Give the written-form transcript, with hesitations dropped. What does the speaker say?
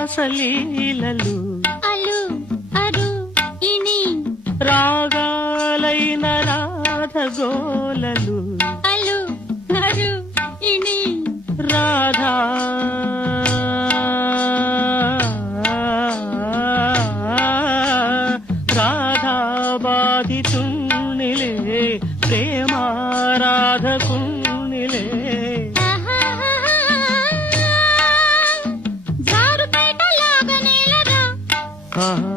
రాగారంతరాసలీలలు అలు అరు ఇని రాగాలైన రాధగోలలు అలు అరు ఇని రాధా రాధా బాధితుణ్ణిలే ప్రేమారాధకుణ్ణిలే జారుపేట లాగనేలరా ఆహా